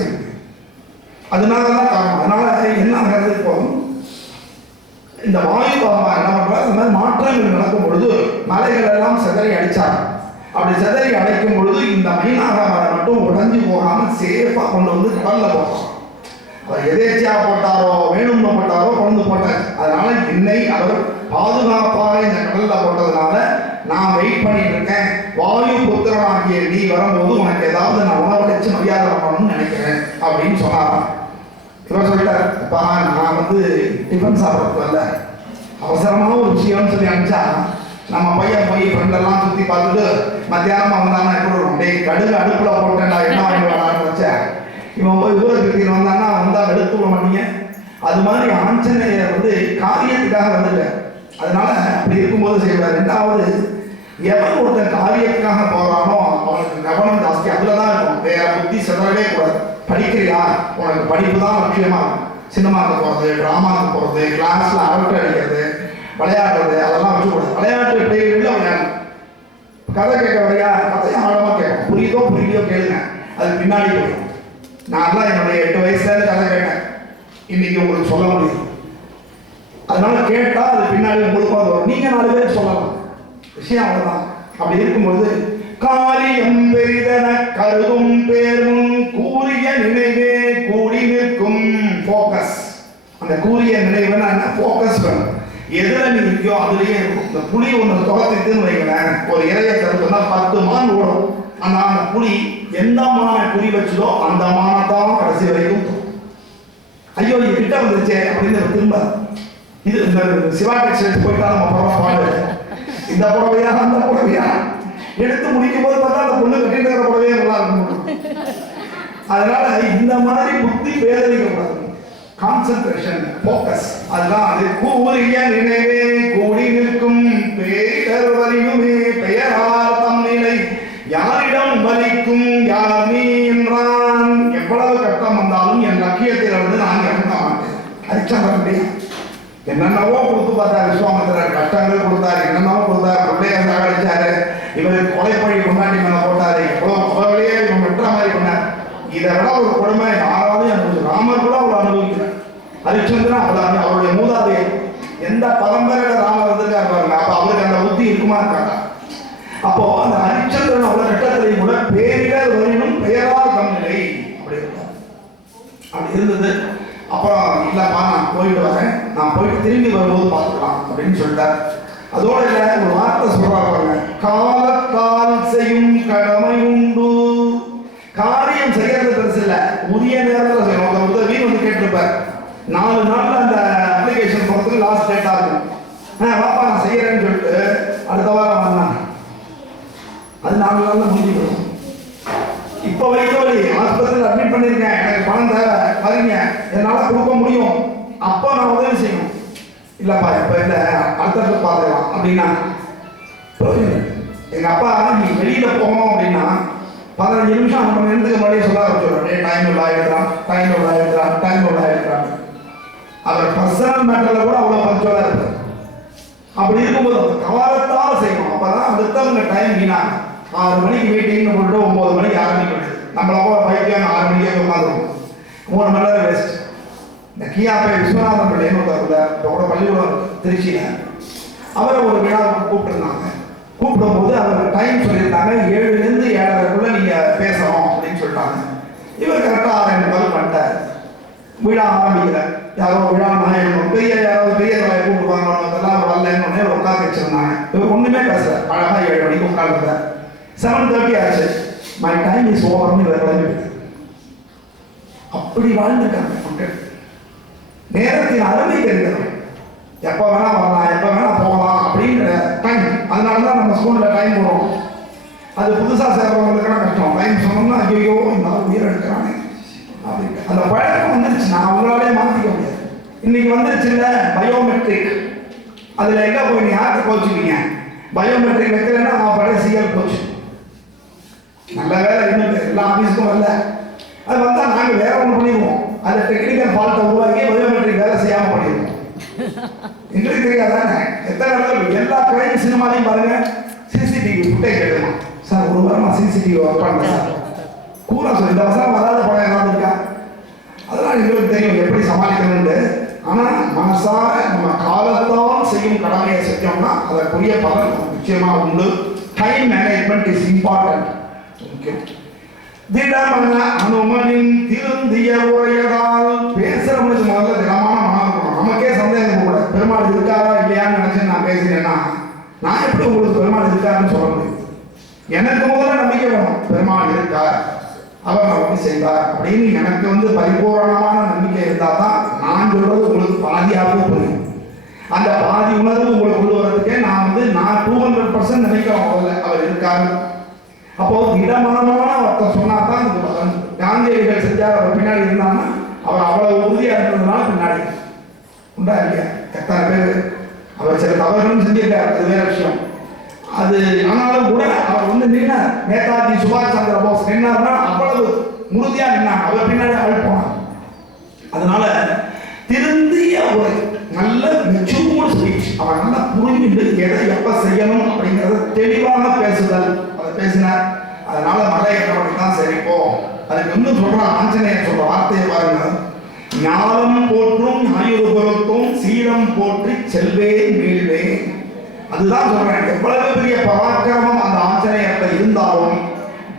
செய்ய முடியும். அதனால தான் காரணம். அதனால என்ன ஆகிறது, இப்போ இந்த வாயு பாகமா என்ன பண்றாரு, இந்த மாதிரி மாற்றங்கள் நடக்கும் பொழுது மலைகள் எல்லாம் சிதறி அடிச்சாங்க. அப்படி சிதறி அடைக்கும் பொழுது இந்த மைனாகாமரை மட்டும் உடைஞ்சு போகாம சேஃபா கொண்டு வந்து கடல்ல போட்டாங்க. அவர் எதேச்சியா போட்டாரோ வேணும்னு போட்டாரோ கொண்டு போட்டார். அதனால என்னை அவர் பாதுகாப்பாக இந்த கடல்ல போட்டதுனால நான் வெயிட் பண்ணிட்டு இருக்கேன். வாயு புத்திரனாகிய நீ வரும்போது உனக்கு ஏதாவது நான் உணவடைச்சு மரியாதை பண்ணணும்னு நினைக்கிறேன் அப்படின்னு சொன்னாராம். இவர் சொல்லிட்டார், அப்பா நான் வந்து டிஃபன் சாப்பிட்றது இல்லை, அவசரமான ஒரு விஷயம்னு சொல்லி அனுப்பிச்சா நம்ம பையன் போய் ஃப்ரெண்டெல்லாம் சுற்றி பார்த்துட்டு மத்தியானமாக வந்தானா எப்படி இருக்கும், டேய் கடுகு அடுப்பில் போட்டேன்டா என்ன வாங்கி வரான்னு வச்சேன், இவன் போய் ஊரை சுற்றின்னு வந்தான்னா வந்தால் எடுத்து விட மாட்டீங்க. அது மாதிரி ஆஞ்சநேயர் வந்து காரியத்துக்காக வந்துட்டேன். அதனால அப்படி இருக்கும்போது செய்வார். ரெண்டாவது, எவன் ஒருத்தன் காரியத்துக்காக போகிறானோ அவனுக்கு கவனம் ஜாஸ்தி அதில் தான் இருக்கும், வேற புத்தி செதறவே கூடாது. படிக்கிறியா, உனக்கு படிப்பு தான் முக்கியமாக இருக்கும். சினிமாவுக்கு போகிறது, ட்ராமாவுக்கு போகிறது, கிளாஸில் அரட்டை அடிக்கிறது, விளையாடுறது அதெல்லாம் வச்சுக்கூடாது. விளையாட்டு பிள்ளைகளில் விளையாடணும். கதை கேட்க வரையா, கதையை ஆழமாக கேட்கும், புரியுதோ புரியலையோ கேளுங்க, அது பின்னாடி போயிடும். நான்லாம் என்னுடைய 8 வயசுலேருந்து கதை கேட்டேன், இன்னைக்கு உங்களுக்கு சொல்ல முடியும். அதனால கேட்டால் அது பின்னாடி உங்களுக்கு வரும், நீங்கள் 4 பேர் சொல்லலாம், விஷயம் அவ்வளோதான். அப்படி இருக்கும்போது காரியம் பெரிதென கருதும் பேரும் கூறிய நினைவே கூடி நிற்கும். ஃபோக்கஸ், அந்த கூறிய நினைவுன்னா என்ன, ஃபோக்கஸ் வேணும். எதுல நீ இருக்கோ அதுலயே இருக்கும். இந்த புலி ஒன்று துரத்திட்டுன்னு வைங்களேன், ஒரு இறைய தருத்துனா 10 மான் ஓடும். அந்த புலி எந்த மானை குறி வச்சதோ அந்த மானத்தான் கடைசி வரைக்கும். ஐயோ இது கிட்ட வந்துருச்சே அப்படின்னு திரும்ப இது இந்த சிவா டெக்ஸ்டைல்ஸ் போயிட்டா நம்ம படம் பாடு, இந்த புடவையா அந்த புடவையா எடுத்து முடிக்கும் போது பார்த்தா அந்த பொண்ணு கட்டிட்டு இருக்கிற புடவையே நல்லா இருக்கும். அதனால இந்த மாதிரி புத்தி பேதலிக்கப்படாது. கான்சென்ட்ரேஷன், ஃபோக்கஸ், அதுதான் அது. கூறிய நினைவே கூடி நிற்கும் பேர் வரியுமே பெயரார் தம் நிலை யாரிடம் வலிக்கும் யார் நீ என்றான். எவ்வளவு கட்டம் வந்தாலும் என் லட்சியத்தில் வந்து நான் இறங்க மாட்டேன். ஹரிச்சந்திரன் என்னென்னவோ கொடுத்து பார்த்தாரு, விஸ்வாமித்திரர் கஷ்டங்கள் கொடுத்தாரு, என்னென்னவோ கொடுத்தாரு, பிள்ளைய சாகடிச்சாரு, இவருக்கு கொலைப்பழி கொண்டாடி மேலே போட்டாரு, எவ்வளோ இவன் வெட்டுற மாதிரி பண்ணார். இதை விட ஒரு கொடுமை யாராவது அனுபவிச்சு, ராமர் கூட அவ்வளோ அனுபவிக்கிறார். ஹரிச்சந்திரன் அவ்வளோ அவருடைய மூதாதையர், எந்த பரம்பரையில ராமர் வந்திருக்காரு பாருங்க. அப்போ அவருக்கு அந்த புத்தி இருக்குமா இருக்காங்க. அப்போ அந்த ஹரிச்சந்திரன் அவ்வளோ கட்டத்திலையும் கூட பேரிடர் வரினும் பெயரால் தம்நிலை அப்படி இருந்தார். அப்படி இருந்தது. அப்புறம் இல்லைப்பா நான் போயிட்டு வரேன், நான் போயிட்டு திரும்பி வரும்போது பார்த்துக்கலாம் அப்படின்னு சொல்லிட்டார். அதோட இல்லை ஒரு வார்த்தை சொல்றாங்க, காலத்தால் செய்யும் கடமை உண்டு. காரியம் செய்யறது பெருசு இல்லை, உரிய நேரத்தில் செய்யணும். ஒரு வீடு வந்து கேட்டிருப்பார், 4 நாள்ல அந்த அப்ளிகேஷன் போகிறதுக்கு லாஸ்ட் டேட்டா இருக்கும். வாப்பா நான் செய்யறேன்னு சொல்லிட்டு அடுத்த வாரம் வந்தாங்க, அது 4 நாள்ல முடிஞ்சு போடும். இப்போ வரைக்கும் ஆஸ்பத்திரியில் அட்மிட் பண்ணியிருக்கேன், எனக்கு பணம் தேவை, வரீங்க, என்னால் கொடுக்க முடியும், அப்போ நான் உதவி செய்யணும். இல்லைப்பா இப்போ இல்லை, அடுத்த பார்த்துக்கலாம் அப்படின்னா எங்கள் அப்பா நீ வெளியில் போகணும் அப்படின்னா 15 நிமிஷம் 5 மணி நேரத்துக்கு முன்னாடியே சொல்ல ஆரம்பிச்சிடுறேன், டைம் உள்ள ஆகிடுறான். அவர் பர்சனல் மேட்டரில் கூட அவ்வளோ பஞ்சுவலாக இருப்பார். அப்படி இருக்கும்போது கவாலத்தால் செய்யணும். அப்போ தான் அடுத்தவங்க டைம் வீணாங்க. 6 மணிக்கு மீட்டிங்னு போட்டு 9 மணிக்கு ஆரம்பிக்கணும். நம்மள போய் பைக்கில் 6 மணிக்கே உட்காந்துருவோம், 3 மணி நேரம் வேஸ்ட். இந்த கியாப்பை விஸ்வநாதன் பிள்ளைன்னு ஒருத்தர் இப்போ கூட பள்ளிக்கூடம் திருச்சியில், அவரை ஒரு விழாவுக்கு கூப்பிட்டுருந்தாங்க. கூப்பிடும்போது அவர் டைம் சொல்லியிருந்தாங்க, 7லேருந்து 7:30 நீங்கள் பேசணும் அப்படின்னு சொல்லிட்டாங்க. இவர் கரெக்டாக 6:45 பண்ணிட்டார். விழா ஆரம்பிக்கல, யாரோ விழா நாயகனும் பெரிய யாராவது பெரிய தலையை கூப்பிடுவாங்க, அதெல்லாம் வரலன்னு உட்காந்து வச்சிருந்தாங்க. இவர் ஒன்றுமே பேசல, அழகாக 7 மணிக்கு உட்காந்துருந்தார். 7:30 ஆச்சு, மை டைம் இஸ் ஓவர்னு இவர் கிளம்பிட்டு. அப்படி வாழ்ந்துருக்காங்க மக்கள். நேரத்தின் அருமை தெரிஞ்சது, எப்போ வேணா வரலாம், எப்போ வேணா போகலாம் அப்படிங்கிற டைம். அதனால தான் நம்ம ஸ்கூலில் டைம் போடுறோம். அது புதுசாக சேர்றவங்களுக்குலாம் கஷ்டம். டைம் சொன்னோம்னா ஐயோ இந்த உயிர் எடுக்கிறானே அப்படின்னு அந்த பழக்கம் வந்துருச்சு. நான் அவங்களாலே மாற்றிக்க முடியாது. இன்னைக்கு வந்துருச்சு இல்லை பயோமெட்ரிக், அதில் எங்கே போய் நீ யார்கிட்ட கோச்சுக்கீங்க, பயோமெட்ரிக் வைக்கலைன்னா நான் பழைய சிஎல் கோச்சு. நல்ல வேலை இன்னும் எல்லா ஆஃபீஸுக்கும் வரல. அது வந்தால் நாங்கள் வேற ஒன்று பண்ணிடுவோம், அந்த டெக்னிக்கல் ஃபால்ட்டை உருவாக்கி பயோமெட்ரிக் வேலை செய்யாமல் பண்ணிடுவோம். எங்களுக்கு தெரியாதானே எத்தனை இடத்துல எல்லா கிரைம் சினிமாலையும் பாருங்க, சிசிடிவி ஃபுட்டேஜ் எடுக்கணும் சார். ஒரு வாரமாக சிசிடிவி ஒர்க் பண்ணுறேன் சார். கூறா சார், இந்த வருஷம் வராத படம் ஏதாவது இருக்கா? செய்யும் கடமையை செஞ்சோம்னா அதற்குரிய பலன் நிச்சயமா உண்டு. Time management is important. முக்கியம். திடமன அனுமனின் திருந்திய உரையதால் பேசுறவனுக்கு முதல்ல திடமான மனம் இருக்கணும். நமக்கே சந்தேகம் கூட, பெருமாள் இருக்காரா இல்லையான்னு நினைச்சு நான் பேசினேன்னா நான் எப்படி உங்களுக்கு பெருமாள் இருக்காருன்னு சொல்ல முடியும்? எனக்கு முதல்ல நம்பிக்கை வேணும், பெருமாள் இருக்கார், அவர் நமக்கு செய்வார் அப்படின்னு எனக்கு பரிபூரணமான நம்பிக்கை இருந்தால் தான் நான் சொல்றது உங்களுக்கு பாதியாகவும் புரியும். அந்த பாதி உணர்வு உங்களுக்கு கொண்டு வரதுக்கே நான் 200% நினைக்கிறோம் முதல்ல அவர் இருக்காரு. அப்போ திடமனமான ஒருத்தர் சொன்னா தான் இது பலன். காந்தியடிகள் செஞ்சார், அவர் பின்னாடி இருந்தாங்கன்னா அவர் அவ்வளவு உறுதியா இருந்ததுனால பின்னாடி உண்டா இல்லையா? எத்தனை பேர் அவர் சில தவறுகளும் செஞ்சிருக்கார், அது வேற விஷயம். அது ஆனாலும் கூட அவர் நின்னார். நேதாஜி சுபாஷ் சந்திர போஸ் நின்னார்னா அவ்வளவு உறுதியா நின்னார், அவர் பின்னாடி ஆள் போனார். அதனால திருந்திய ஒரு நல்ல மெச்சூர்ட் ஸ்பீச், அவன் நல்லா புரிஞ்சுட்டு எதை எப்ப செய்யணும் அப்படிங்கறத தெளிவாக பேசுதல், அதை பேசினார். அதனால மலை ஏற்றப்படி தான் சரிப்போ. அதுக்கு இன்னும் சொல்றான் ஆஞ்சநேயர் சொல்ற வார்த்தையை பாருங்க. ஞானம் போற்றும் ஞாயிறுபுறத்தும் சீரம் போற்றி செல்வே மீள்வே. அதுதான் சொல்றேன். எவ்வளவு பெரிய பராக்கிரமம் அந்த ஆஞ்சநேயர்ல இருந்தாலும்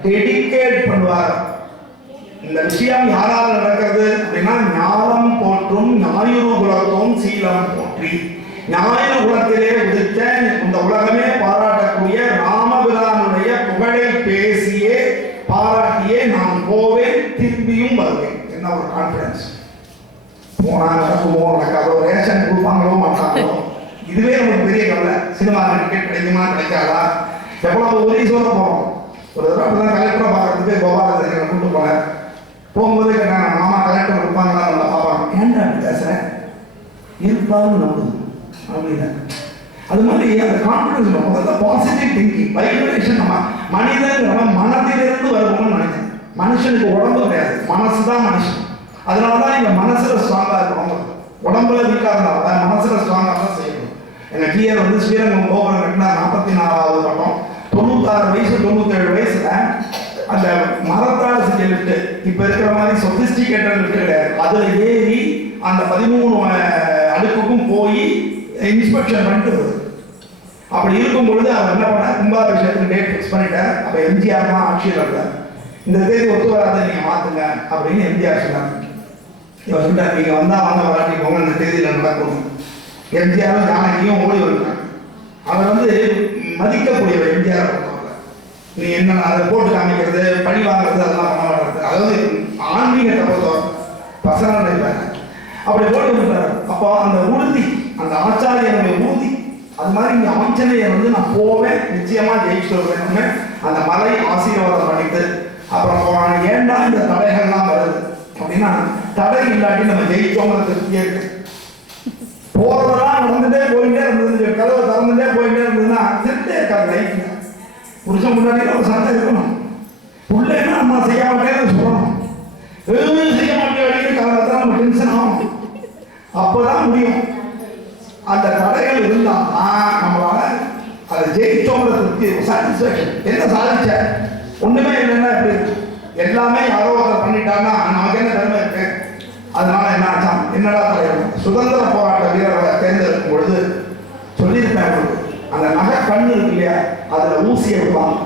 டெடிகேட் பண்ணுவார். இந்த விஷயம் யாரால் நடக்கிறது அப்படின்னா, ஞானம் போற்றும் ஞாயிறு குலத்தும் சீலம் போற்றி. ஞாயிறு குலத்திலே உதித்த இந்த உலகமே பாராட்டக்கூடிய ராமபிரானுடைய புகழை பேசியே பாராட்டியே நான் போவேன், திரும்பியும் வருவேன். என்ன ஒரு கான்பிடன்ஸ்! போனா நடக்குமோ நடக்காதோ, ரேஷன் கொடுப்பாங்களோ மாட்டாங்களோ, இதுவே நமக்கு பெரிய கவலை. சினிமா டிக்கெட் கிடைக்குமா கிடைக்காதா, எவ்வளவு ஒரீசோட போறோம். ஒரு தடவை அப்படிதான் கலெக்டரை பார்க்கறதுக்கு கோபாலகிருஷ்ணனை கூட்டு போனேன். போகும்போது கேட்டாங்க, மாமா கலெக்டர் இருப்பாங்களா? நல்லா பார்ப்பாங்க. ஏன்டா அப்படி பேசுறேன்? இருப்பான்னு நம்புது அப்படின்னு. அது மாதிரி அந்த கான்பிடன்ஸ் முதல்ல பாசிட்டிவ் திங்கிங், வைப்ரேஷன். நம்ம மனிதன் மனதிலிருந்து வருவோம்னு நினைச்சேன். மனுஷனுக்கு உடம்பு கிடையாது, மனசு தான் மனுஷன். அதனாலதான் நீங்க மனசுல ஸ்ட்ராங்கா இருக்கணும். உடம்புல வீக்கா இருந்தா மனசுல ஸ்ட்ராங்கா தான் செய்யணும். எங்க டிஆர் ஸ்ரீரங்கம் கோபுரம் கட்டினா 44வது பட்டம், 96 வயசு 97 வயசுல அந்த மரத்தால் செஞ்ச லிஃப்ட், இப்ப இருக்கிற மாதிரி சொபிஸ்டிகேட்டட் லிஃப்ட் கிடையாது. அதுல ஏறி அந்த 13 அடுக்குக்கும் போய் இன்ஸ்பெக்ஷன் பண்ணிட்டு வருது. அப்படி இருக்கும் பொழுது அவர் என்ன பண்ண, கும்பாபிஷேகத்துக்கு டேட் ஃபிக்ஸ் பண்ணிட்டார். அப்ப எம்ஜிஆர் தான் ஆட்சியில் இருந்தார். இந்த தேதி ஒத்து வராத நீங்க மாத்துங்க அப்படின்னு எம்ஜிஆர் சொன்னார். இவர் சொல்லிட்டார், நீங்க வந்தா வாங்க, வராட்டி போங்க, இந்த தேதியில நடக்கணும். எம்ஜிஆரும் ஜானகியும் ஓடி வருவாங்க. அவர் மதிக்கக்கூடியவர் எம்ஜிஆர் பொறுத்தவரை. நீ என்ன அதை போட்டு காமிக்கிறது, பழி வாங்குறது அதெல்லாம் பண்ண மாட்டாரு. அதாவது ஆன்மீகத்தை பொறுத்தவரை பசங்க நினைப்பாங்க. அப்படி போட்டு வந்துட்டாரு. அப்போ அந்த உறுதி, அந்த ஆச்சாரியனுடைய உறுதி, அது மாதிரி இங்க ஆஞ்சநேயர் நான் போவேன், நிச்சயமா ஜெயிச்சுட்டு வருவேன். அந்த மலை ஆசீர்வாதம் பண்ணிட்டு அப்புறம் போறாங்க. ஏன்டா இந்த தடைகள்லாம் வருது அப்படின்னா, தடை இல்லாட்டி நம்ம ஜெயிச்சோங்கிற திருப்தியே இருக்கு. போறதெல்லாம் நடந்துட்டே போயிட்டே இருந்தது, கதவை திறந்துட்டே போயிட்டே இருந்ததுன்னா திருப்தியே இருக்காது லைஃப்ல. புருஷன் முன்னாடி ஒரு சண்டை இருக்கணும், பிள்ளைன்னா அம்மா செய்ய மாட்டேன்னு சொல்லணும், செய்ய மாட்டேன் அப்படின்னு கதவை தான் நம்ம டென்ஷன் ஆகும். அப்பதான் முடியும். அந்த தடைகள் இருந்தா நம்மளால அதை ஜெயிச்சோங்கிற திருப்தி, சாட்டிஸ்பேக்ஷன். என்ன சாதிச்ச? ஒண்ணுமே இல்லைன்னா எப்படி இருக்கு? எல்லாமே யாரோ ஒருத்தர் பண்ணிட்டாங்கன்னா நமக்கு என்ன பெருமை இருக்கு? அதனால என்ன ஆச்சா, என்னடா தலைவர் சுதந்திர போராட்ட வீரர்களை தேர்ந்தெடுக்கும் பொழுது சொல்லியிருப்பேன் உங்களுக்கு, அந்த நகை கண்ணு இருக்கு இல்லையா, அதுல ஊசியை விடுவாங்க.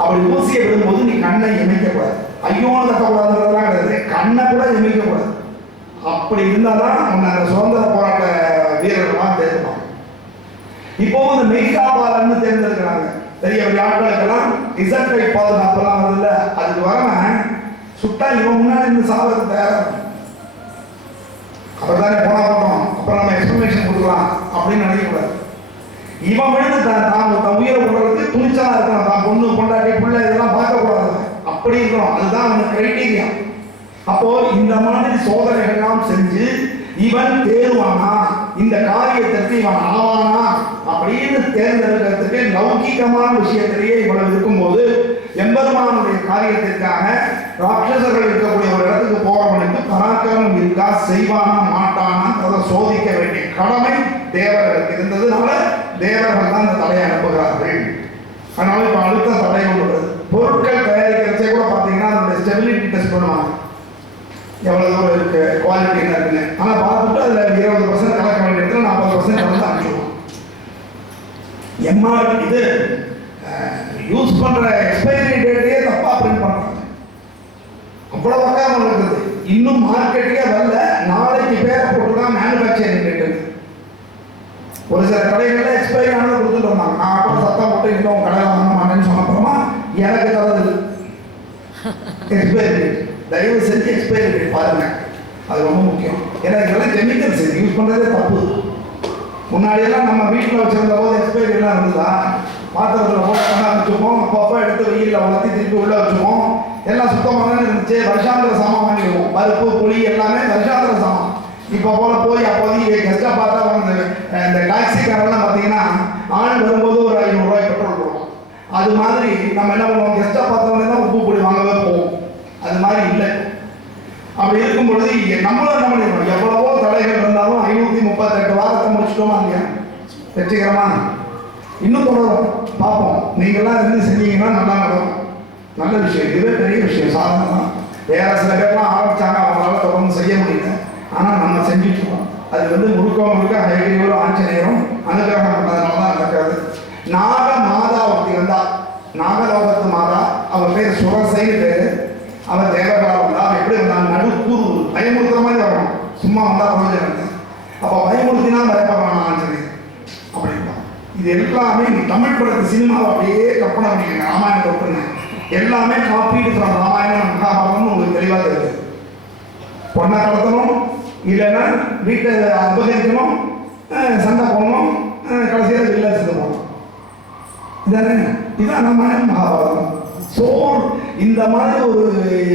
அப்படி ஊசியை விடும்போது நீ கண்ணை இமைக்கக்கூடாது, ஐயோ தட்டக்கூடாதுன்றதுலாம் கிடையாது, கண்ணை கூட இமைக்கக்கூடாது. அப்படி இருந்தாதான் உன்னை அந்த சுதந்திர போராட்ட வீரர்கள்லாம் தேர்ந்தெடுப்பாங்க. இப்போ மெய்காப்பாளர்னு தேர்ந்தெடுக்கிறாங்க. பெரிய ஆட்களுக்கெல்லாம் இசட்டை பாதுகாப்பெல்லாம் வருதுல்ல, அதுக்கு வரவன் சுட்டா இவன் முன்னாடி இருந்து சாவதுக்கு தயாரா. அவர் தானே போனா போட்டோம், அப்புறம் நம்ம எக்ஸ்பிளனேஷன் கொடுக்கலாம் அப்படின்னு நினைக்கக்கூடாது. இவன் விழுந்து தான் உயிரை விடுறதுக்கு துணிச்சலா இருக்கணும். தான் பொண்ணு பொண்டாட்டி பிள்ளை இதெல்லாம் பார்க்கக்கூடாது, அப்படி இருக்கணும். அதுதான் அவனுக்கு கிரைட்டீரியா. அப்போ இந்த மாதிரி சோதனைகள்லாம் செஞ்சு இவன் தேர்வானா, இந்த காரியத்திற்கு இவன் ஆவானா அப்படின்னு தேர்ந்தெடுக்கிறதுக்கு லௌகிகமான விஷயத்திலேயே இவ்வளவு இருக்கும்போது, எம்பெருமானுடைய காரியத்திற்காக ராட்சசர்கள் இருக்கக்கூடிய ஒரு இடத்துக்கு போறவனுக்கு பராக்கிரமம் இருக்கா, செய்வானா மாட்டானா அதை சோதிக்க வேண்டிய கடமை தேவர்களுக்கு இருந்ததுனால தேவர்கள் தான் இந்த தடையை அனுப்புகிறார்கள். அதனால இப்ப அடுத்த தடை கொண்டு பொருட்கள் தயாரிக்கிறதே கூட பாத்தீங்கன்னா அதனுடைய ஸ்டெபிலிட்டி டெஸ்ட் பண்ணுவாங்க, எவ்வளவு தூரம் இருக்கு, குவாலிட்டி என்ன இருக்குன்னு. ஆனா பார்த்துட்டு அதுல 20% கலக்க வேண்டிய இடத்துல 40% 50% வந்து அனுப்பிச்சுடுவோம். எம்ஆர் இது யூஸ் பண்ற எக்ஸ்பைரி டேட்டையே தப்பா பிரிண்ட் பண்றாங்க. அவ்வளவு பக்கம் இருக்குது. இன்னும் மார்க்கெட்டுக்கே வரல. நாளைக்கு பேரை போட்டுதான் மேனுஃபேக்சரிங் டேட். ஒரு சில கடைகளில் எக்ஸ்பைரி ஆனது கொடுத்துட்டு வந்தாங்க. நான் அப்புறம் சத்தம் போட்டு இன்னும் கடையில் வாங்க மாட்டேன்னு சொன்னப்புறமா எனக்கு தரது எக்ஸ்பைரி டேட். தயவு செஞ்சு எக்ஸ்பைரி டேட் பாருங்க, அது ரொம்ப முக்கியம். ஏன்னா இதெல்லாம் கெமிக்கல்ஸ் யூஸ் பண்ணுறதே தப்பு. முன்னாடியெல்லாம் நம்ம வீட்டில் வச்சிருந்த போது எக்ஸ்பைரி எல்லாம் இருந்ததா, பாத்திரத்தில் போட்டு வச்சுப்போம், அப்பப்போ எடுத்து வெயிலில் வளர்த்தி திருப்பி உள்ளே வச்சுப்போம், எல்லாம் சுத்தமாக இருந்துச்சு. வருஷாந்திர சாமான் வாங்கிடுவோம், பருப்பு புளி எல்லாமே வருஷாந்திர சாமான். இப்போ போல போய் அப்போதைக்கு கெஸ்ட்டாக பார்த்தா வந்து இந்த டாக்ஸிக்காரெல்லாம் பார்த்தீங்கன்னா ஆள் வரும்போது ஒரு 500 ரூபாய் பெட்ரோல் போடுவோம். அது மாதிரி நம்ம என்ன பண்ணுவோம், கெஸ்ட்டாக பார்த்தோன்னே தான் உப்பு பொடி வாங்கவே போவோம். அது மாதிரி இல்லை. அப்படி இருக்கும் பொழுது நம்மளும் என்ன பண்ணிடுவோம், எவ்வளவோ தடைகள் இருந்தாலும் 538 வாரத்தை முடிச்சிட்டோமா இல்லையா வெற்றிகரமா? இன்னும் தொடரும், பார்ப்போம். நீங்கள்லாம் இருந்து செஞ்சீங்கன்னா நல்லா நடக்கும். நல்ல விஷயம், இதுவே பெரிய விஷயம், சாதனை தான். வேற சில பேர்லாம் ஆரம்பிச்சாங்க, அவங்களால தொடர்ந்து செய்ய முடியல. ஆனால் நம்ம செஞ்சுட்டுருக்கோம். அது வந்து முழுக்க ஹைகிரிவரும் ஆஞ்சநேயரும் அனுகிரகம் பண்ணதுனால தான் நடக்காது. நாக மாதா ஒருத்தி வந்தா, நாகலோகத்து மாதா, அவர் பேர் சுரசைன்னு பேர். அவர் தேவகலா வந்தா. எப்படி வந்தாங்க, நடுக்கூறு பயமுறுத்துற மாதிரி வரணும், சும்மா வந்தால் பிரயோஜனம். அப்போ பயமுறுத்தினா பயப்படுறான் ஆஞ்சநேயர் அப்படின்னா. இது எல்லாமே தமிழ் படத்து சினிமாவை அப்படியே கற்பனை பண்ணிக்கங்க. ராமாயணத்தை ஒட்டுங்க, எல்லாமே காப்பீடு ஃப்ரம் ராமாயணம் மகாபாரதம்னு உங்களுக்கு தெளிவாக தெரியுது. பொண்ணை கடத்தணும், இல்லைன்னா வீட்டை அபகரிக்கணும், சண்டை போடணும், கடைசியாக வெளில சென்று போகணும். இதானே, இதான் ராமாயணம் மகாபாரதம். ஸோ இந்த மாதிரி ஒரு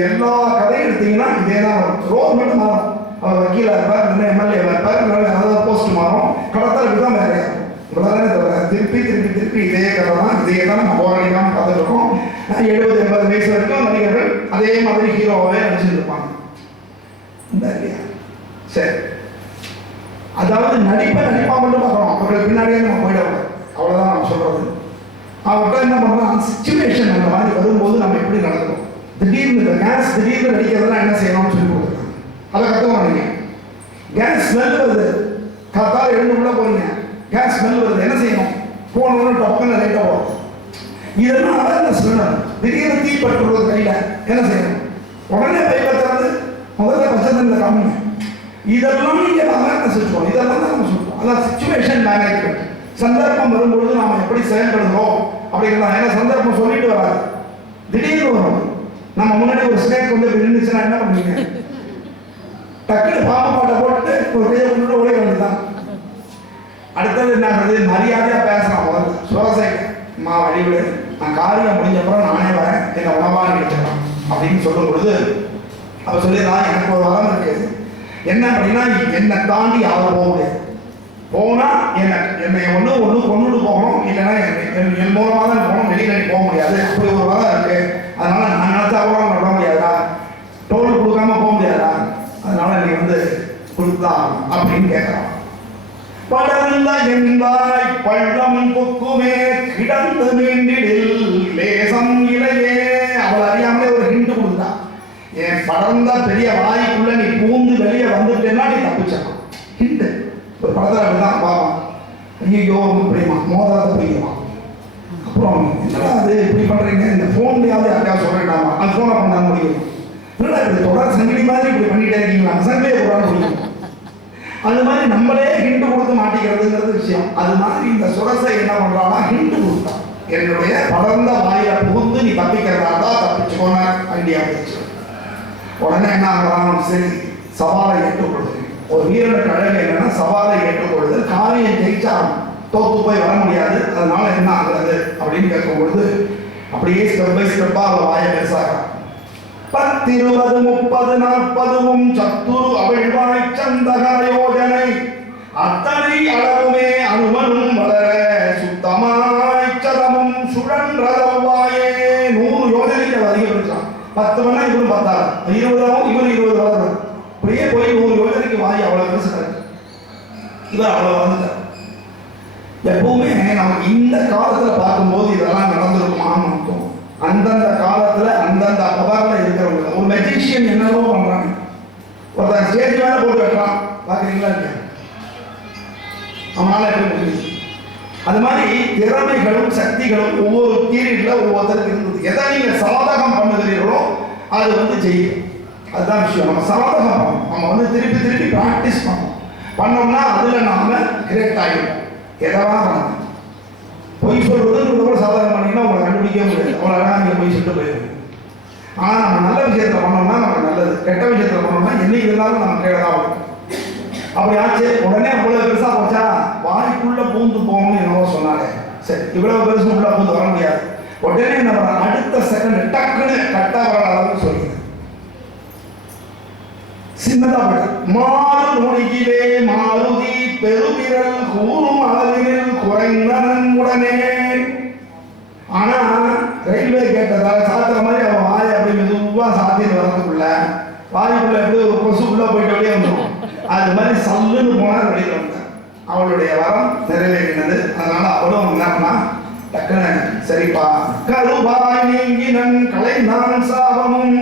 எல்லா கதையும் எடுத்தீங்கன்னா இதே தான் வரும். ரோல் மட்டும் மாறும். அவர் வக்கீலாக இருப்பார், இல்லை எம்எல்ஏவாக இருப்பார், ஏதாவது போஸ்ட் மாறும், கடத்தல் விதம் வேற. இவ்வளோதானே தவிர திருப்பி இதே கதை தான். இதே தான் நம்ம போராடிக்காமல் பார்த்துருக்கோம். 70-80 வயசு வரைக்கும் நடிகர்கள் அதே மாதிரி ஹீரோவாகவே நடிச்சுட்டு இருப்பாங்க. இந்த இல்லையா? சரி, அதாவது நடிப்பா மட்டும் பார்க்கணும், அவர்கள் பின்னாடியே நம்ம போயிடக்கூடாது. அவ்வளோதான் நம்ம சொல்றது. அவர்கிட்ட என்ன பண்ணுறோம், சிச்சுவேஷன் அந்த மாதிரி வரும்போது நம்ம எப்படி நடக்கணும். திடீர்னு கேஸ் திடீர்னு நடிக்கிறதுலாம் என்ன செய்யணும்னு சொல்லி கொடுத்துருக்காங்க. அதை கற்றுக்கணும். நீங்கள் கேஸ் ஸ்மெல் வருது, காத்தால் எழுந்து உள்ள போறீங்க, கேஸ் ஸ்மெல் வருது, என்ன செய்யணும்? போனோன்னு டொப்பன்னு லைட்டாக போகும். இதெல்லாம் அவேர்னஸ் வேணும். திடீர்னு தீ பட்டுறது கையில் என்ன செய்யணும்? உடனே பைப்பை திறந்து முதல்ல பச்சை காமிங்க. இதெல்லாம் நீங்கள் அவேர்னஸ் வச்சுக்கணும். இதெல்லாம் தான் நம்ம சொல்லுவோம். அதான் சிச்சுவேஷன் மேனேஜ்மெண்ட். சந்தர்ப்பம் வரும்பொழுது நாம் எப்படி செயல்படுகிறோம் அப்படிங்கிறதா. ஏன்னா சந்தர்ப்பம் சொல்லிட்டு வராது, திடீர்னு வரும். நம்ம முன்னாடி ஒரு ஸ்னேக் வந்து இருந்துச்சுன்னா என்ன பண்ணுவீங்க? டக்குனு பாம்பு பாட்டை போட்டு ஒரு கையை கொண்டு ஓட வேண்டியதுதான். அடுத்தது என்ன ஆகுது, மரியாதையாக பேசலாம். முதல்ல சுவாசை மா வழிவிடு, நான் காரியம் முடிஞ்சப்பறம் நானே வரேன், என்னை உணவாக எடுத்துக்கலாம் அப்படின்னு சொல்லும் பொழுது அவர் சொல்லிடலாம், எனக்கு ஒரு வரம் இருக்குது. என்ன அப்படின்னா, என்னை தாண்டி யாரும் போக முடியாது. போனால் என்னை ஒன்று கொண்டுட்டு போகணும், இல்லைன்னா என் மூலமாக தான் போகணும், வெளியில் போக முடியாது. அப்படி ஒரு வரம் இருக்கு. அதனால நான் நினச்சா கூட நட முடியாதா, டோல் கொடுக்காம போக முடியாதா, அதனால நீ வந்து கொடுத்தான் அப்படின்னு கேட்கலாம். படர்ந்த என்பாய் பள்ளம் கொக்குமே கிடந்து மீண்டிடில் லேசம் இலையே. அவள் அறியாமலே ஒரு ஹிண்ட் கொடுத்தா, என் படர்ந்த பெரிய வாய்க்குள்ள நீ பூந்து வெளியே வந்துட்டேன்னா நீ தப்பிச்சலாம். ஹிண்ட் ஒரு படத்தில் அப்படிதான் பார்ப்பான். ஐயோ பிடிமா மோதிரத்தை பிடிக்குமா, அப்புறம் என்னடா அது இப்படி பண்ணுறீங்க, இந்த ஃபோன்லையாவது யாருக்காவது சொல்லிட்டாமா, அந்த ஃபோனை பண்ண முடியும். இல்லை இப்படி தொடர் சங்கிலி மாதிரி இப்படி பண்ணிட்டே இருக்கீங்களா, சங்கிலியை போடான்னு சொல்லிடுவோம். அது மாதிரி நம்மளே ஹிண்ட் கொடுத்து மாட்டிக்கிறதுங்கிறது விஷயம். அது மாதிரி இந்த சுரசை என்ன பண்ணுறான்னா ஹிண்ட் கொடுத்தான். என்னுடைய படர்ந்த வாயில புகுந்து நீ தப்பிக்கிறதா தான் தப்பிச்சுக்கோன ஐடியா போச்சு. உடனே என்ன ஆகலாம், சரி சவாலை ஏற்றுக்கொள்ளுது. ஒரு வீரனுக்கு அழகு என்னன்னா சவாலை ஏற்றுக்கொள்ளுது. காரியம் ஜெயிச்சா தோத்து போய் வர முடியாது, அதனால என்ன ஆகுறது அப்படின்னு கேட்கும் பொழுது அப்படியே ஸ்டெப் பை ஸ்டெப்பா அவள் வாயை பெருசாகிறான். 10, 20, 30, 40 சத்துரு அவிழ்வாய் சந்தகர யோஜனை அத்தனை அளவுமே அனுமனும் வளர சுத்தமாய் சதமும் சுழன்றதவாயே. 100 யோஜனைக்கு அதிகப்படுத்தான். 10 மணி இவரும் 10, 20 இவர் 20 வளர்றார். அப்படியே போய் 100 யோஜனைக்கு வாய் அவ்வளவு பேசுறாரு. இவர் அவ்வளவு வந்துட்டார். எப்பவுமே நமக்கு இந்த காலத்துல பார்க்கும்போது இதெல்லாம் நடந்திருக்குமான்னு இருக்கும். அந்தந்த காலத்துல அந்தந்த பவர்ல இருக்கிறவங்க, ஒரு மெஜிஷியன் என்னவோ பண்றாங்க. ஒருத்தன் ஸ்டேஜ் மேல போட்டு வைக்கலாம், பாக்குறீங்களா இல்லையா? அவனால எப்படி முடியும்? அது மாதிரி திறமைகளும் சக்திகளும் ஒவ்வொரு பீரியட்ல ஒவ்வொருத்தருக்கு இருந்தது. எதை நீங்க சாதகம் பண்ணுகிறீர்களோ அது வந்து ஜெயிக்கும். அதுதான் விஷயம். நம்ம சாதகம் பண்ணணும், நம்ம வந்து திருப்பி திருப்பி ப்ராக்டிஸ் பண்ணோம்னா அதுல நாம கிரேட் ஆகிடும். எதவா பண்ணணும், பொய் சொல்றதுன்னு கூட சாதகம் பண்ணீங்கன்னா உங்களை கண்டுபிடிக்கவே முடியாது. அவ்வளோ நீங்க பொய் சொல்லிட்டு போயிடுங்க. ஆனா நம்ம நல்ல விஷயத்துல பண்ணோம்னா நமக்கு நல்லது, கெட்ட விஷயத்துல பண்ணோம்னா என்னைக்கு இருந்தாலும் நம்ம கீழே தான் வரும். அப்படி ஆச்சு. உடனே அவ்வளவு பெருசா போச்சா, வாய்க்குள்ள பூந்து போகணும்னு என்னவோ சொன்னாங்க. சரி, இவ்வளவு பெருசு உள்ள பூந்து வர முடியாது. உடனே என்ன பண்ண, அடுத்த செகண்ட் டக்குன்னு கட்டா வர அளவுக்கு சொல்லுங்க. சின்னதா மாறு நொடியிலே மாருதி பெருவிரல் கூறும் அளவில் குறைந்தனன் உடனே. ஆனா ரயில்வே கேட்டதா சாத்துற மாதிரி அவன் வாய் அப்படி மெதுவா சாத்திட்டு வரதுக்குள்ள வாய்க்குள்ள எப்படி ஒரு கொசுக்குள்ள போயிட்டு வெளியே வந்துடும். அது மாதிரி சல்லுன்னு போனா வெளியில வந்தான். அவளுடைய வரம் நிறைவேறினது. அதனால அவளும் என்னன்னா டக்குன்னு சரிப்பா கருவாய் நீங்கினன் கலைந்தான் சாபமும்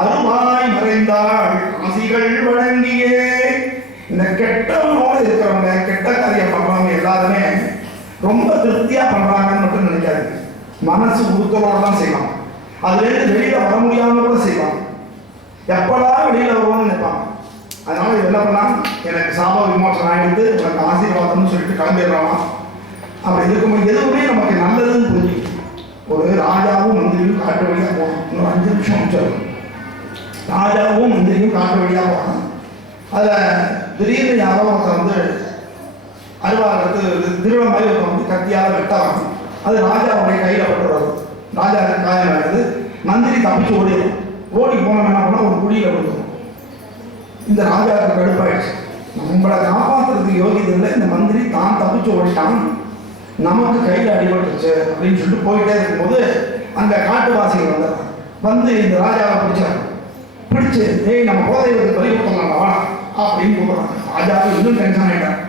அருவாய் மறைந்தாள் ஆசிகள் வழங்கியே. இந்த கெட்டவனோடு இருக்கிறவங்க, கெட்ட காரியம் பண்றவங்க எல்லாருமே ரொம்ப திருப்தியா பண்றாங்கன்னு மட்டும் நினைக்காது. மனசு உறுத்தலோட தான் செய்வாங்க. அதுல இருந்து வெளியில வர முடியாம கூட செய்வாங்க. எப்படா வெளியில வருவோம்னு நினைப்பாங்க. அதனால என்ன பண்ணா, எனக்கு சாப விமோசனம் ஆயிடுது, உனக்கு ஆசீர்வாதம்னு சொல்லிட்டு கிளம்பிடுறாங்க. அப்படி இருக்கும்போது எதுவுமே நமக்கு நல்லதுன்னு புரிஞ்சுக்கணும். ஒரு ராஜாவும் மந்திரியும் காட்டு வழியா போகணும். இன்னும் 5 நிமிஷம் சொல்லணும். ராஜாவும் மந்திரியும் காட்டு வழியா போகணும். அதுல திடீர்னு யாரோ ஒருத்தர் வந்து அருவாளத்து திருவிழா மாதிரி ஒருத்தர் வந்து கத்தியால வெட்ட வரணும். அது ராஜாவுடைய கையில பட்டுறது. ராஜாவுக்கு காயம் ஆகுது. மந்திரி தப்பிச்சு ஓடிடும். ஓடி போன என்ன பண்ணா ஒரு குழியில விழுந்துடும். இந்த ராஜாவுக்கு கடுப்பாயிடுச்சு. நம்மளை காப்பாற்றுறதுக்கு யோகியது இல்லை, இந்த மந்திரி தான் தப்பிச்சு ஓடிட்டான், நமக்கு கையில் அடிபட்டுருச்சு அப்படின்னு சொல்லிட்டு போயிட்டே இருக்கும்போது அங்கே காட்டுவாசிகள் வந்தாங்க. வந்து இந்த ராஜாவை பிடிச்சு ஏய் நம்ம போதைகளுக்கு பலி கொடுத்தோம்லாம்டா அப்படின்னு கூப்பிடுறாங்க. ராஜாவுக்கு இன்னும் டென்ஷன் ஆகிட்டான்.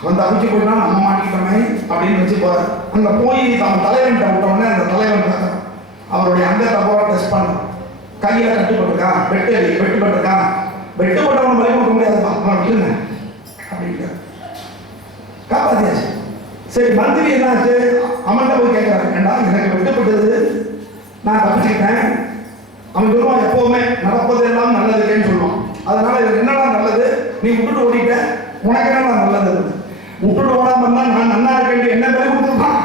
அவன் தப்பிச்சு போயிட்டா நம்ம மாட்டிக்கிட்டோமே அப்படின்னு வச்சு போகிறார். அங்கே போய் நம்ம தலைவன்கிட்ட விட்டோடனே அந்த தலைவன் அவருடைய அங்கத்தை போக டெஸ்ட் பண்ண, கையில் கட்டுப்பட்டிருக்கான், வெட்டுப்பட்டிருக்கான், வெட்டுப்பட்டவன் பலி கொடுக்க முடியாதுப்பா விட்டுங்க அப்படின்ட்டு காப்பாத்தியாச்சு. சரி, மந்திரி என்னாச்சு, அவன்கிட்ட போய் கேட்கிறாரு, ஏண்டா எனக்கு வெட்டுப்பட்டது, நான் தப்பிச்சுக்கிட்டேன். அவன் சொல்லுவான் எப்பவுமே நடப்பது எல்லாம் நல்லதுன்னு சொல்லுவான். அதனால இது என்னடா நல்லது, நீ விட்டுட்டு ஓடிட்ட, உனக்கு என்னடா நல்லது, விட்டுட்டு ஓடாம இருந்தா நான் நல்லா இருக்கேன் என்ன பேர் கொடுத்துருப்பான்,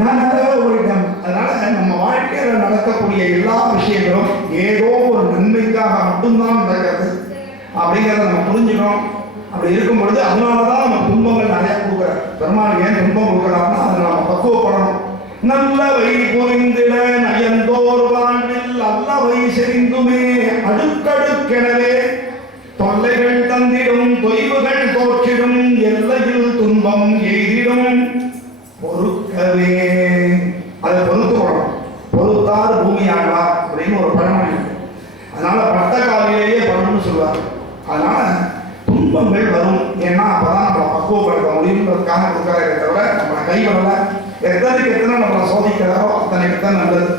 நான் நல்லாவே ஓடிட்டேன். அதனால நம்ம வாழ்க்கையில நடக்கக்கூடிய எல்லா விஷயங்களும் ஏதோ ஒரு நன்மைக்காக மட்டும்தான் நடக்கிறது அப்படிங்கிறத நம்ம புரிஞ்சுக்கணும். அப்படி இருக்கும் பொழுது அதனாலதான் நம்ம துன்பங்கள் நிறைய கொடுக்குறாரு. பெருமாள் ஏன் துன்பம் கொடுக்குறாருன்னா அதை நம்ம பக்குவப்படணும். நல்லவை புரிந்திட நயந்தோர் வாழ்வில் அல்லவை செறிந்துமே அடுக்கடுக்கெனவே தொல்லைகள் தந்திடும் தொய்வுகள் தோற்றிடும் எல்லையில் துன்பம் எய்திடும் பொறுக்கவே. அதை பொறுத்துக்கணும். பொறுத்தார் பூமி ஆழ்வார் அப்படின்னு ஒரு பழமொழி. அதனால பட்ட காலிலேயே பழம்னு சொல்லுவார். அதனால துன்பங்கள் வரும், ஏன்னா அப்பதான் நம்மளை பக்குவப்படுத்த முடியுன்றதுக்காக கொடுக்குறாரே தவிர நம்மளை கைவிடல. எத்தனைக்கு எத்தனை நம்மளை சோதிக்கிறாரோ அத்தனைக்கு தான் நல்லது.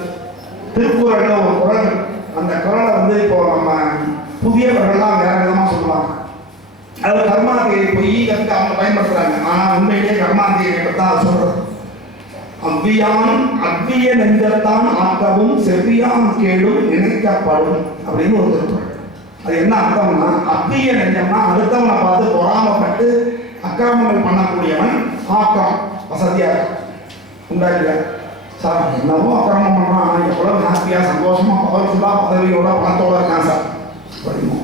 திருக்குறள்ல ஒரு குறள், அந்த குறளை வந்து இப்போ நம்ம புதியவர்கள்லாம் வேற விதமா சொல்லுவாங்க. அது கர்மாந்தியை பொய் கற்று அவங்க பயன்படுத்துறாங்க. ஆனா உண்மையிலேயே கர்மாந்தியை தான் சொல்றது. அவ்விய நெஞ்சத்தான் ஆக்கவும் செவ்வியான் கேடும் நினைக்கப்படும் அப்படின்னு ஒரு திருக்குறள். அது என்ன அர்த்தம்னா, அவ்விய நெஞ்சம்னா அடுத்தவனை பார்த்து பொறாமப்பட்டு அக்கிரமங்கள் பண்ணக்கூடியவன் ஆக்கம் வசதியா உண்டாக்கல. சார் என்னவோ அக்கிரமம் பண்றான், எவ்வளவு ஹாப்பியா சந்தோஷமா பவர்ஃபுல்லா பதவியோட பணத்தோட இருக்கான் சார் அப்படிமோ.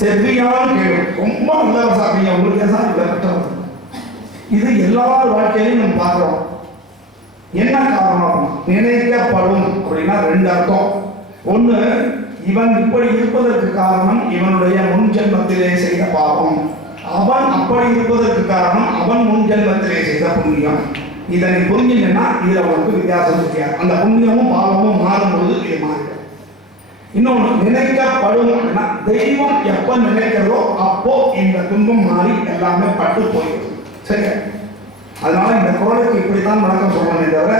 செவ்வியான் கேடும் ரொம்ப நல்லவர் சார், நீங்க உங்களுக்கு சார் இதை பெற்றவர். இது எல்லா வாழ்க்கையிலும் நம்ம பார்க்கிறோம். என்ன காரணம், நினைக்கப்படும் அப்படின்னா 2 அர்த்தம். ஒண்ணு, இவன் இப்படி இருப்பதற்கு காரணம் இவனுடைய முன் ஜென்மத்திலே செய்த பாவம், அவன் அப்படி இருப்பதற்கு காரணம் அவன் முன் ஜென்மத்திலே செய்த புண்ணியம். இதை நீ புரிஞ்சுங்கன்னா இதுல உனக்கு வித்தியாசம் தெரியாது. அந்த புண்ணியமும் பாவமும் மாறும்போது இது மாறிடும். இன்னொன்று, நினைக்கப்படும் அப்படின்னா தெய்வம் எப்ப நினைக்கிறதோ அப்போ இந்த துன்பம் மாறி எல்லாமே பட்டு போயிடும். சரியா? அதனால இந்த குறளுக்கு இப்படித்தான் வணக்கம் சொல்லணுமே தவிர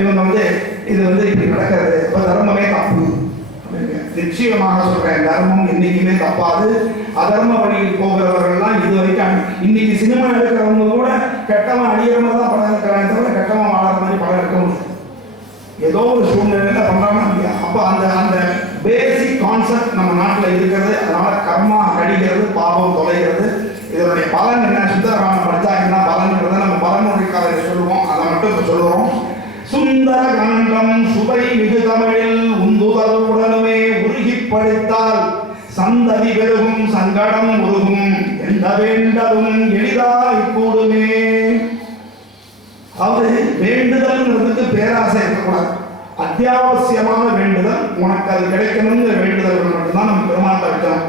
இவங்க வந்து இது வந்து இப்படி நடக்கிறது இப்போ தர்மமே தப்பு. நிச்சயமாக சொல்றேன், தர்மம் என்னைக்குமே தப்பாது. அதர்ம வழியில் போகிறவர்கள்லாம் இது வரைக்கும் இன்னைக்கு சினிமா எடுக்கிறவங்க கூட கெட்டவன் அடிக்கிற மாதிரி தான் படம் இருக்கிறாங்க தவிர கெட்டவன் வாழற மாதிரி படம் இருக்க முடியும். ஏதோ ஒரு சூழ்நிலையில பண்றாங்கன்னா இல்லையா? அப்ப அந்த அந்த பேசிக் கான்செப்ட் நம்ம நாட்டில் இருக்கிறது. அதனால கர்மா கடிக்கிறது, பாவம் தொலைகிறது. இதனுடைய பலன் என்ன? சுந்தரகாண்டம் படித்தா என்ன பலன்கிறத நம்ம பலமொழிக்காரரை சொல்லுவோம். அதை மட்டும் இப்போ சொல்லுவோம். சுந்தர காண்டம் சுவை மிகு தமிழில் உந்துதல் உடனுமே உருகி படித்தால் சந்ததி பெருகும் சங்கடம் உருகும் எந்த வேண்டலும் எளிதாய் கூடுமே. அதாவது வேண்டுதல்ங்கிறதுக்கு பேராசை இருக்கக்கூடாது. அத்தியாவசியமான வேண்டுதல், உனக்கு அது கிடைக்கணுங்கிற வேண்டுதல் மட்டும்தான் நம்ம பெருமாள் வைக்கணும்.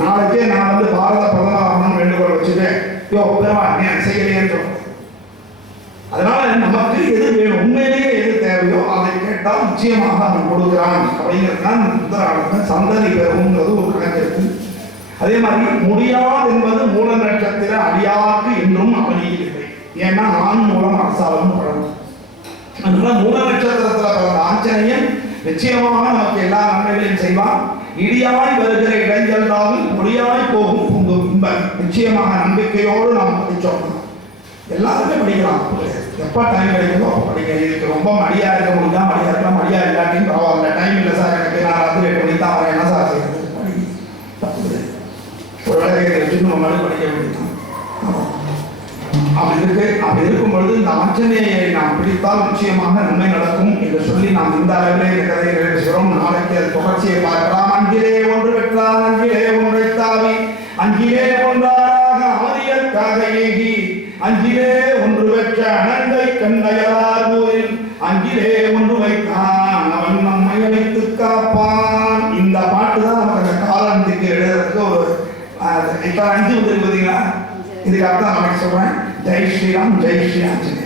நாளைக்கே நான் வந்து பாரத பிரதமர் வேண்டுகோள் வச்சுட்டேன், யோ பெருமாள் ஏன் செய்யலையேன்னு சொல்றேன். அதனால நமக்கு எது வேணும், உண்மையிலேயே எது தேவையோ அதை கேட்டால் நிச்சயமாக அவன் கொடுக்கிறான். அப்படிங்கிறது தான் உத்தராடத்தில் சந்ததி பெறுங்கிறது ஒரு கணக்கு இருக்கு. அதே மாதிரி முடியாது என்பது மூல நட்சத்திர அடியாருக்கு என்றும் அவனியில் இல்லை. ஏன்னா ஆண் மூலம் அரசாலும் பழகும். அதனால மூல நட்சத்திரத்தில் பிறந்த ஆஞ்சநேயன் நிச்சயமாக நமக்கு எல்லா நன்மைகளையும் செய்வான். இடியாய் வருகிற இடைஞ்சல்தான் முடியாய் போகும் பொங்கும் இன்பம். நிச்சயமாக நம்பிக்கையோடு நாம் படித்தோம். எல்லாருமே படிக்கலாம். எப்போ டைம் கிடைக்குதோ படிக்க. இதுக்கு ரொம்ப மடியா இருக்க முடியுதா? மடியா இருக்கலாம். மடியா இல்லாட்டியும் பரவாயில்ல, டைம் இல்லை சார் எனக்கு, நான் ராத்திரி 8 மணிக்கு தான் வரேன், என்ன சார் செய்யறது? தப்பு. ஒரு வேலையை வச்சுட்டு நம்ம மாதிரி படிக்க வேண்டியதான். அப்படி இருக்கு. அப்படி இருக்கும் பொழுது இந்த ஆஞ்சநேயை நாம் பிடித்தால் நிச்சயமாக நன்மை நடக்கும் என்று சொல்லி நாம் இந்த அளவிலே இந்த கதையை நிறைவேற்றுகிறோம். நாளைக்கு அது தொடர்ச்சியை பார்க்கலாம். அஞ்சிலே ஒன்று பெற்றான், அஞ்சிலே ஒன்றை தாவி, அஞ்சிலே ஒன்றாக ஆரியற்காக ஏகி, அஞ்சிலே ஒன்று பெற்ற அனந்தை கண்டையார் ஊரில் அஞ்சிலே ஒன்று வைத்தான் அவன் நம்மை அழைத்து காப்பான். இந்த பாட்டு தான் நமக்கு அந்த காலத்துக்கு எழுதுறதுக்கு ஒரு இப்ப 5 வந்து பார்த்தீங்களா? இதுக்கு அர்த்தம் நான் சொல்றேன். ஜெய் ஸ்ரீராம், ஜெய் ஸ்ரீ ஆஞ்சநேயர்.